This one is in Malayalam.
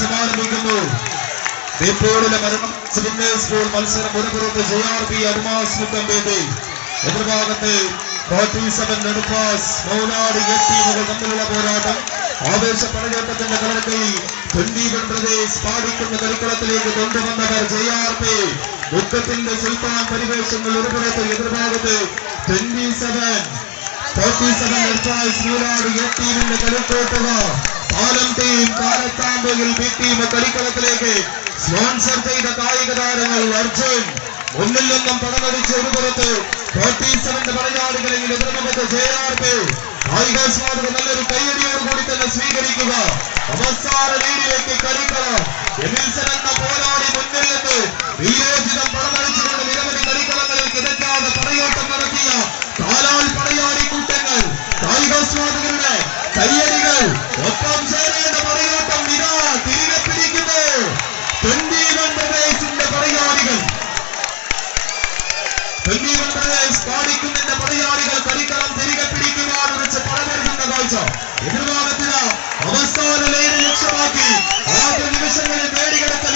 സമാരംഭിക്കുന്നു. ബേപ്പോളിലെ മരണം സ്കൂൾ മത്സരം ഒരു പുറത്ത് JRP അഡ്മാസ് മുത്തമ്പേതി, എതിർഭാഗത്ത് 47 നെടുപ്പാസ് മൗനാട് ടീമുകൾ തമ്മിലുള്ള പോരാട്ടം. ആവേശ പടയോട്ടത്തിന്റെ കളർക്കയിൽ 21 പ്രദേശ് പാടിക്കുന്ന കളിക്കളത്തിലേക്ക് കൊണ്ടുവന്നവർ JRP. ദുഃഖത്തിന്റെ സുൽത്താൻ പരിവേഷങ്ങൾ ഒരു പുറത്ത്, എതിർഭാഗത്ത് 47 നെടുപ്പാസ് മൗനാട് ടീമിന്റെ കളിക്കോട്ടുക. പാലം ടീം കാലത്താമ്പയിൽ ബി ടീം കളിക്കളത്തിലേക്ക് സ്പോൺസർ ചെയ്ത കായിക താരങ്ങൾ അർജുൻ മുന്നിൽ നിന്നും പടമടിച്ച് ഒരു പുറത്ത് 47 പടയാളികളെങ്കിൽ എതിർമുഖത്ത് JRP. കായികാസ്വാദക നല്ലൊരു കൈയടിയോടുകൂടി തന്നെ സ്വീകരിക്കുക. അവസാന ലീഡിലേക്ക് കളിക്കളം. എമിൽസൺ എന്ന പോരാളി മുന്നിൽ നിന്ന് വിയോജിതം പടമടിച്ചുകൊണ്ട് നിരവധി കളിക്കളങ്ങളിൽ കിടക്കാതെ പടയോട്ടം നടത്തിയ കാലാൽ പടയാളി കൂട്ടങ്ങൾ, കായികാസ്വാദകരുടെ കയ്യടികൾ, ഒപ്പം ചേരേണ്ട പടയോട്ടം ഇതാ തിരികെ പിടിക്കുന്നു. 21 പ്രദേശിന്റെ പടയാളികൾ, 21 പ്രദേശ് പാടിക്കുന്നതിന്റെ പടയാളികൾ കളിക്കളം തിരികെ പിടിക്കുവാൻ വെച്ച് പടമെടുക്കുന്ന കാഴ്ച. എതിർഭാഗത്തിന് അവസാന ലൈന് ലക്ഷ്യമാക്കി ആദ്യ നിമിഷങ്ങളിൽ നേടിയെടുത്ത